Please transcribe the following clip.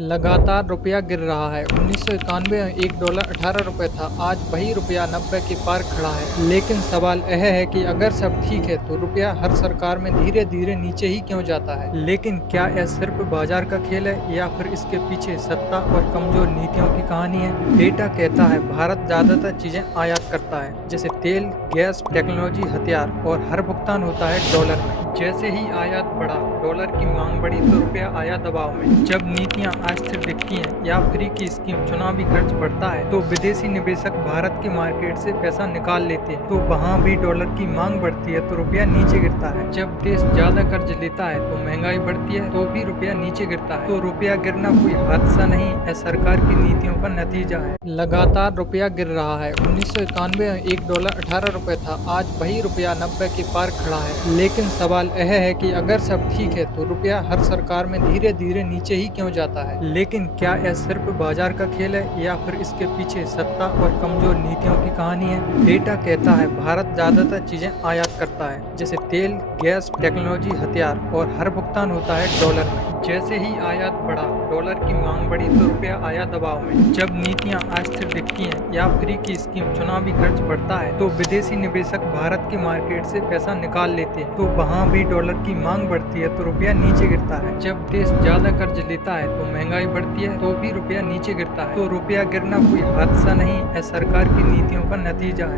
लगातार रुपया गिर रहा है। 1991 में $1 18 रुपए था। आज वही रुपया 90 के पार खड़ा है। लेकिन सवाल यह है कि अगर सब ठीक है तो रुपया हर सरकार में धीरे धीरे नीचे ही क्यों जाता है। लेकिन क्या यह सिर्फ बाजार का खेल है या फिर इसके पीछे सत्ता और कमजोर नीतियों की कहानी है। डेटा कहता है भारत ज्यादातर चीजें आयात करता है, जैसे तेल, गैस, टेक्नोलॉजी, हथियार, और हर भुगतान होता है डॉलर में। जैसे ही आयात बढ़ा, डॉलर की मांग बढ़ी तो रुपया आया दबाव में। जब नीतियां अस्थिर दिखती हैं या फ्री की स्कीम, चुनावी खर्च बढ़ता है तो विदेशी निवेशक भारत के मार्केट से पैसा निकाल लेते हैं। तो वहाँ भी डॉलर की मांग बढ़ती है तो रुपया नीचे गिरता है। जब देश ज्यादा कर्ज लेता है तो महंगाई बढ़ती है तो भी रुपया नीचे गिरता है। तो रुपया गिरना कोई हादसा नहीं है, सरकार की नीतियों का नतीजा है। लगातार रुपया गिर रहा है। 1991 में $1 18 रुपए था। आज वही रुपया 90 के पार खड़ा है। लेकिन सवाल यह है कि अगर सब ठीक है तो रुपया हर सरकार में धीरे धीरे नीचे ही क्यों जाता है। लेकिन क्या यह सिर्फ बाजार का खेल है या फिर इसके पीछे सत्ता और कमजोर नीतियों की कहानी है। डेटा कहता है भारत ज्यादातर चीजें आयात करता है, जैसे तेल, गैस, टेक्नोलॉजी, हथियार, और हर भुगतान होता है डॉलर में। जैसे ही आयात बढ़ा, डॉलर की मांग बढ़ी तो रुपया आया दबाव में। जब नीतियां अस्थिर दिखती हैं या फ्री की स्कीम, चुनावी खर्च बढ़ता है तो विदेशी निवेशक भारत के मार्केट से पैसा निकाल लेते हैं। तो वहाँ भी डॉलर की मांग बढ़ती है तो रुपया नीचे गिरता है। जब देश ज्यादा कर्ज लेता है तो महंगाई बढ़ती है तो भी रुपया नीचे गिरता है। तो रुपया गिरना कोई हादसा नहीं है, सरकार की नीतियों का नतीजा है।